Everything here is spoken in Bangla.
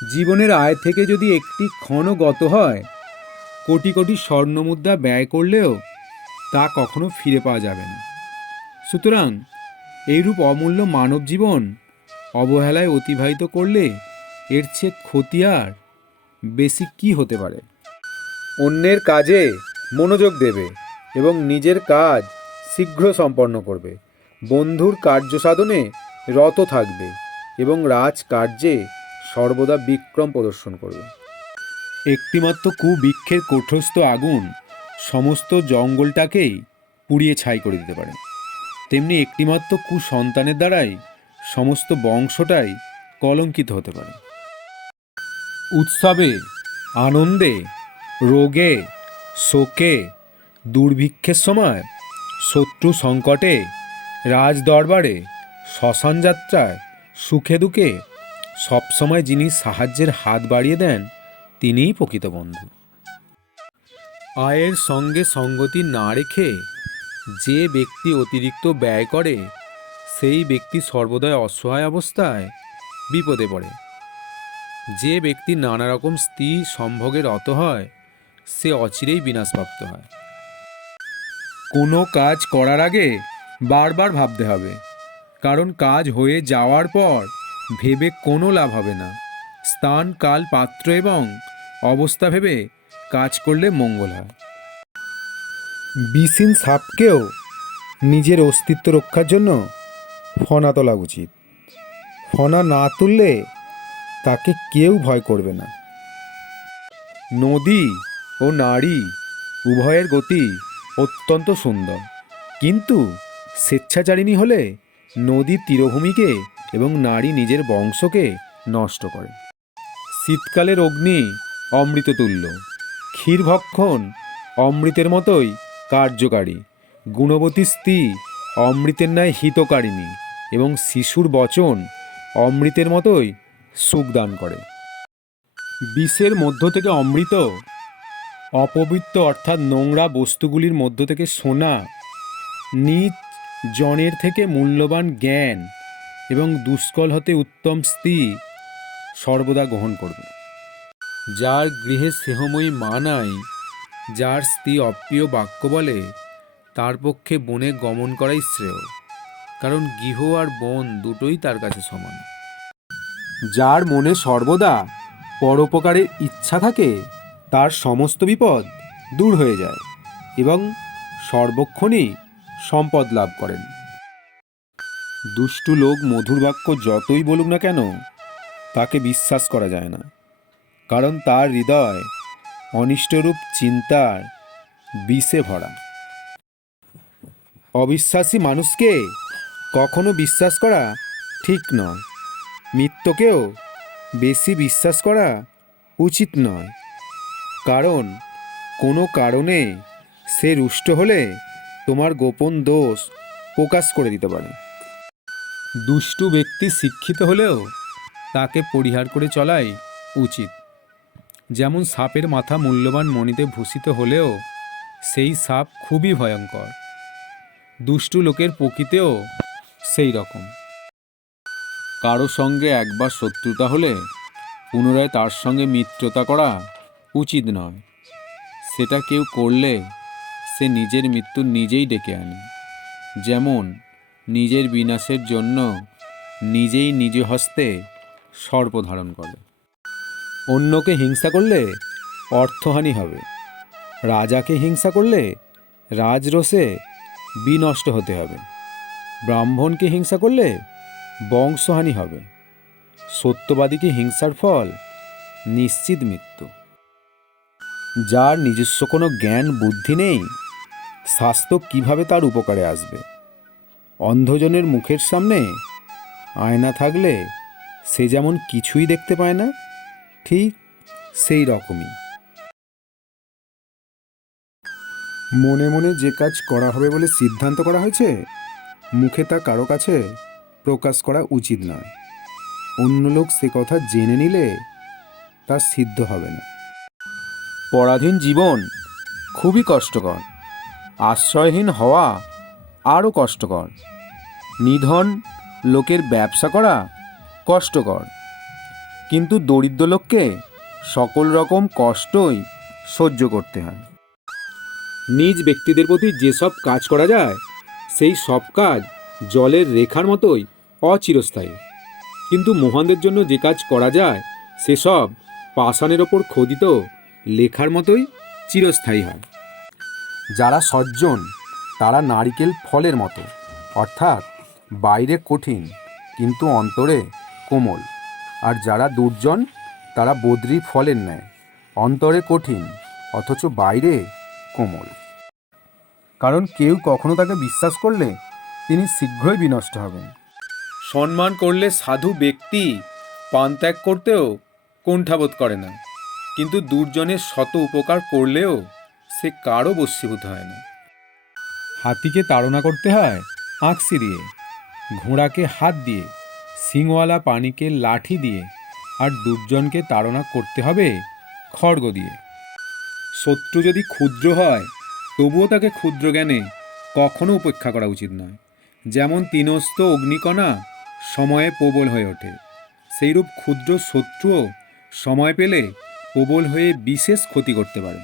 জীবনের আয় থেকে যদি একটি ক্ষণও গত হয়, কোটি কোটি স্বর্ণমুদ্রা ব্যয় করলেও তা কখনো ফিরে পাওয়া যাবে না। সুতরাং এইরূপ অমূল্য মানব জীবন অবহেলায় অতিবাহিত করলে এর চেয়ে ক্ষতি আর বেশি কি হতে পারে। অন্যের কাজে মনোযোগ দেবে এবং নিজের কাজ শীঘ্র সম্পন্ন করবে। বন্ধুর কার্য সাধনে রত থাকবে এবং রাজকার্যে সর্বদা বিক্রম প্রদর্শন করবে। একটিমাত্র কুবৃক্ষের কঠোরস্থ আগুন সমস্ত জঙ্গলটাকেই পুড়িয়ে ছাই করে দিতে পারে, তেমনি একটিমাত্র কুসন্তানের দ্বারাই সমস্ত বংশটাই কলঙ্কিত হতে পারে। উৎসবে, আনন্দে, রোগে, শোকে, দুর্ভিক্ষের সময়, শত্রু সংকটে, রাজদরবারে, শ্মশান যাত্রায়, সুখে দুঃখে সবসময় যিনি সাহায্যের হাত বাড়িয়ে দেন তিনিই প্রকৃত বন্ধু। আয়ের সঙ্গে সঙ্গতি না রেখে যে ব্যক্তি অতিরিক্ত ব্যয় করে সেই ব্যক্তি সর্বদাই অসহায় অবস্থায় বিপদে পড়ে। যে ব্যক্তি নানা রকম স্ত্রী সম্ভোগে রত হয় সে অচিরেই বিনাশপ্রাপ্ত হয়। কোনো কাজ করার আগে বারবার ভাবতে হবে, কারণ কাজ হয়ে যাওয়ার পর ভেবে কোনো লাভ হবে না। স্থান, কাল, পাত্র এবং অবস্থা ভেবে কাজ করলে মঙ্গল হয়। বিষহীন সাপকেও নিজের অস্তিত্ব রক্ষার জন্য ফনা তোলা উচিত। ফনা না তুললে তাকে কেউ ভয় করবে না। নদী ও নারী উভয়ের গতি অত্যন্ত সুন্দর, কিন্তু স্বেচ্ছাচারিণী হলে নদী তীরভূমিকে এবং নারী নিজের বংশকে নষ্ট করে। শীতকালের অগ্নি অমৃততুল্য, ক্ষীরভক্ষণ অমৃতের মতোই কার্যকারী, গুণবতী স্ত্রী অমৃতের ন্যায় হিতকারিণী এবং শিশুর বচন অমৃতের মতোই সুখদান করে। বিষের মধ্য থেকে অমৃত, অপবিত্র অর্থাৎ নোংরা বস্তুগুলির মধ্য থেকে সোনা, নীচ জনের থেকে মূল্যবান জ্ঞান এবং দুষ্কল হতে উত্তম স্ত্রী সর্বদা গ্রহণ করবে। যার গৃহে স্নেহময়ী মা নাই, যার স্ত্রী অপ্রিয় বাক্য বলে, তার পক্ষে বনে গমন করাই শ্রেয়, কারণ গৃহ আর বন দুটোই তার কাছে সমান। যার মনে সর্বদা পরোপকারের ইচ্ছা থাকে তার সমস্ত বিপদ দূর হয়ে যায় এবং সর্বক্ষণই সম্পদ লাভ করেন। দুষ্টু লোক মধুর বাক্য যতই বলুক না কেন তাকে বিশ্বাস করা যায় না, কারণ তার হৃদয় অনিষ্টরূপ চিন্তার বিষে ভরা। অবিশ্বাসী মানুষকে কখনো বিশ্বাস করা ঠিক নয়। মিথ্যকেও বেশি বিশ্বাস করা উচিত নয়, কারণ কোনো কারণে সে রুষ্ট হলে তোমার গোপন দোষ প্রকাশ করে দিতে পারে। দুষ্টু ব্যক্তি শিক্ষিত হলেও তাকে পরিহার করে চলাই উচিত। যেমন সাপের মাথা মূল্যবান মণিতে ভূষিত হলেও সেই সাপ খুবই ভয়ঙ্কর, দুষ্টু লোকের প্রকৃতিও সেই রকম। কারো সঙ্গে একবার শত্রুতা হলে পুনরায় তার সঙ্গে মিত্রতা করা উচিত নয়। সেটা কেউ করলে সে নিজের মৃত্যু নিজেই ডেকে আনে। যেমন নিজের বিনাশের জন্য নিজেই নিজ হস্তে সর্প ধারণ করে। অন্যকে হিংসা করলে অর্থহানি হবে, রাজাকে হিংসা করলে রাজরোষে বিনষ্ট হতে হবে, ব্রাহ্মণকে হিংসা করলে বংশহানি হবে, সত্যবাদীকে হিংসার ফল নিশ্চিত মৃত্যু। যার নিজস্ব কোনো জ্ঞান বুদ্ধি নেই, স্বাস্থ্য কিভাবে তার উপকারে আসবে? অন্ধজনের মুখের সামনে আয়না থাকলে সে যেমন কিছুই দেখতে পায় না, ঠিক সেই রকমই মনে মনে যে কাজ করা হবে বলে সিদ্ধান্ত করা হয়েছে মুখে তা কারো কাছে প্রকাশ করা উচিত নয়। অন্য লোক সে কথা জেনে নিলে তা সিদ্ধ হবে না। পরাধীন জীবন খুবই কষ্টকর, আশ্রয়হীন হওয়া আরও কষ্টকর, নিধন লোকের ব্যবসা করা কষ্টকর, কিন্তু দরিদ্র লোককে সকল রকম কষ্টই সহ্য করতে হয়। নিজ ব্যক্তিদের প্রতি যেসব কাজ করা যায় সেই সব কাজ জলের রেখার মতোই অচিরস্থায়ী, কিন্তু মহানদের জন্য যে কাজ করা যায় সেসব পাষাণের ওপর খোদিত লেখার মতোই চিরস্থায়ী হয়। যারা সজ্জন তারা নারিকেল ফলের মতো, অর্থাৎ বাইরে কঠিন কিন্তু অন্তরে কোমল। আর যারা দুর্জন তারা বদ্রী ফলের ন্যায়, অন্তরে কঠিন অথচ বাইরে কোমল। কারণ কেউ কখনো তাকে বিশ্বাস করলে তিনি শীঘ্রই বিনষ্ট হবেন। সম্মান করলে সাধু ব্যক্তি পান ত্যাগ করতেও কুণ্ঠাবোধ করে না, কিন্তু দুর্জনের শত উপকার করলেও সে কারও বশীভূত হয় না। হাতিকে তাড়না করতে হয় আঁকশি দিয়ে, ঘোড়াকে হাত দিয়ে, সিংওয়ালা পানিকে লাঠি দিয়ে, আর দুর্জনকে তাড়না করতে হবে খড়গ দিয়ে। শত্রু যদি ক্ষুদ্র হয় তবুও তাকে ক্ষুদ্র জ্ঞানে কখনো উপেক্ষা করা উচিত নয়। যেমন তিনস্ত অগ্নিকণা সময়ে প্রবল হয়ে ওঠে, সেইরূপ ক্ষুদ্র শত্রুও সময় পেলে প্রবল হয়ে বিশেষ ক্ষতি করতে পারে।